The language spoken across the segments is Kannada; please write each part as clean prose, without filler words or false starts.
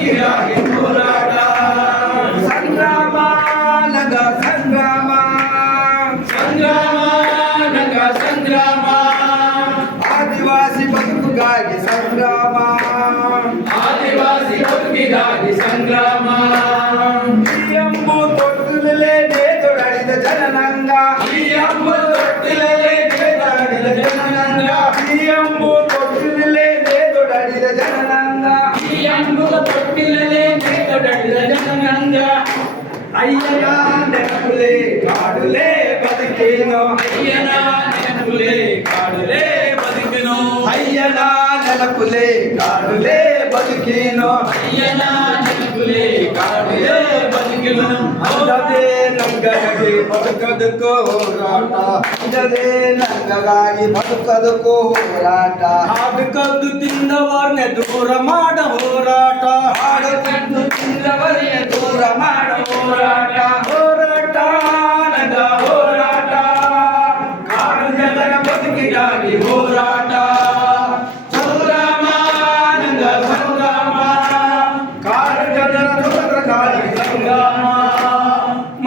ಬದುಕಿಗಾಗಿ ಹೋರಾಟ ಸಂಗ್ರಾಮ ನಗ ಸಂಗ್ರಾಮ ಸಂಗ್ರಾಮ ನಗ ಸಂಗ್ರಾಮ ಆದಿವಾಸಿ ಬದುಕಿಗಾಗಿ ಸಂಗ್ರಾಮ ಆದಿವಾಸಿ ಬದುಕಿಗಾಗಿ ಸಂಗ್ರಾಮ ಎಂಬು ತೊಟ್ಟಿಲೇ ನೇತೊಡಳಿದ ಜನನಂಗ ಎಂಬು ತೊಟ್ಟಿಲೇ ನೇತೊಡಳಿದ ಜನನಂಗ ಎಂಬು ತೊಟ್ಟಿಲೇ ನೇತೊಡಳಿದ ಜನನಂಗ ಎಂಬು ತೊಟ್ಟಿಲೇ ನೇತೊಡಳಿದ ಜನನಂಗ ಅಯ್ಯನ ನೆನಪುಲೆ ಕಾಡುಲೇ ಬದುಕೇನೋ ಅಯ್ಯನ ನೆನಪುಲೆ ಕಾಡುಲೇ ಬದುಕೇನೋ ಅಯ್ಯನ ನೆನಪುಲೆ ಕಾಡುಲೇ ಬದುಕೇನೋ ಅಯ್ಯನ ನೆನಪುಲೆ ಕಾಡುಲೇ ಬದುಕೇನೋ ಅಂದದೇ ನಂಗಾಗಿ ಬದುಕದಕ್ಕೂ ಹೋರಾಟ ಅಂದದೇ ನಂಗಾಗಿ ಬದುಕದಕ್ಕೂ ಹೋರಾಟ ಹಾಡು ಕದ್ದು ತಿಂದವರ್ನೆ ದೂರ ಮಾಡ ಹೋರಾಟ ಹಾಡು ಕದ್ದು ತಿಂದವರ್ನೆ ದೂರ ಮಾಡ ಹೋರಾಟ ಹೋರಾಟ ನಗ ಹೋರಾಟ ಕಾಡು ಜನರ ಬದುಕಿಗಾಗಿ ಹೋರಾಟ ಸಂಗ್ರಾಮ ನಗ ಸಂಗ್ರಾಮ ಕಾಡು ಜನರ ಬದುಕಿಗಾಗಿ ಸಂಗ್ರಾಮ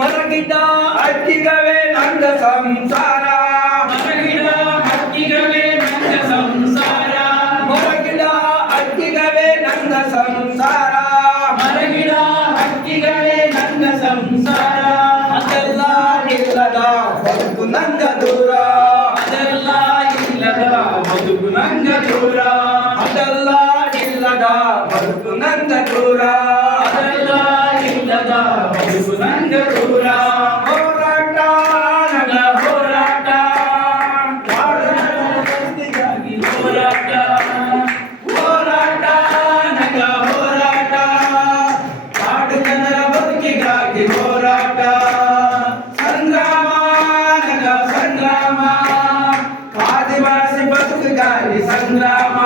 ಮರಗಿದ ಹಕ್ಕಿಗವೇ ನಂದ ಸಂಸಾರ ಮರಗಿದ ಹಕ್ಕಿಗವೇ ನಂದ ಸಂಸಾರ ಮರಗಿದ ಹಕ್ಕಿಗವೇ ನಂದ ಸಂಸಾರ ಮರಗಿದ ಹಕ್ಕಿಗವೇ ನಂದ ಸಂಸಾರ ಅದೆಲ್ಲ ಇಲ್ಲದ ಬದುಕು ನಂಗ ದೂರ ಅದೆಲ್ಲ ಇಲ್ಲದ ಬದುಕು ನಂಗ ದೂರ ಅದೆಲ್ಲ ಇಲ್ಲದ ಬದುಕು ನಂಗ ದೂರ ಅದೆಲ್ಲ ಇಲ್ಲದ ಬದುಕು ನಂಗ ದೂರ ಹೋರಾಟ ನಗ ಹೋರಾಟ ಬದುಕಿಗಾಗಿ ಹೋರಾಟ ಹೋರಾಟ ನಗ ಹೋರಾಟ ಕಾಡು ಜನರ ಬದುಕಿಗಾಗಿ ಹೋರಾಟ ಸಂಗ್ರಾಮ ನಗ ಸಂಗ್ರಾಮ ಆದಿವಾಸಿ ಬದುಕಿಗಾಗಿ ಸಂಗ್ರಾಮ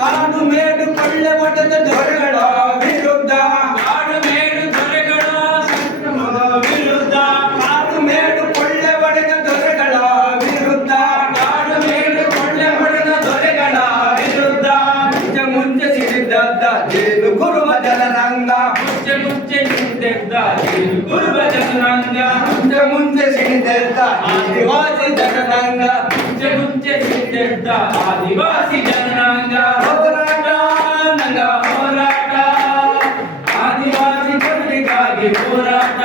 ಕಾಡು ಮೇಡು ಕೊಳ್ಳೆ ಒಡೆದ ದೊರೆಗಳ ವಿರುದ್ಧ ಕಾಡು ಮೇಡು ದೊರೆಗಳ ಸಂಕ್ರಮದ ವಿರುದ್ಧ ಕಾಡು ಮೇಡು ಕೊಳ್ಳೆ ಒಡೆದ ದೊರೆಗಳ ವಿರುದ್ಧ ಕಾಡು ಮೇಡು ಕೊಳ್ಳೆ ಒಡೆದ ದೊರೆಗಳ ವಿರುದ್ಧ ಮುಂಚೆ ಸಿಡಿದದ್ದ ಜೇನು ಕುರುಬ ಜನರಂಗ ಮುಂಚೆ ಸಿಡಿದದ್ದ ಜೇನು ಕುರುಬ ಜನರಂಗ ಮುಂಚೆ ಸಿಡಿದದ್ದ ಆದಿವಾಸಿ ಜನರಂಗ ಮುಂಚೆ ಸಿಡಿದದ್ದ ಆದಿವಾಸಿ ಜನರಂಗ ಹೋರಾಟ ನಂಗ ಹೋರಾಟ ಆದಿವಾಸಿ ಬದುಕಿಗಾಗಿ ಹೋರಾಟ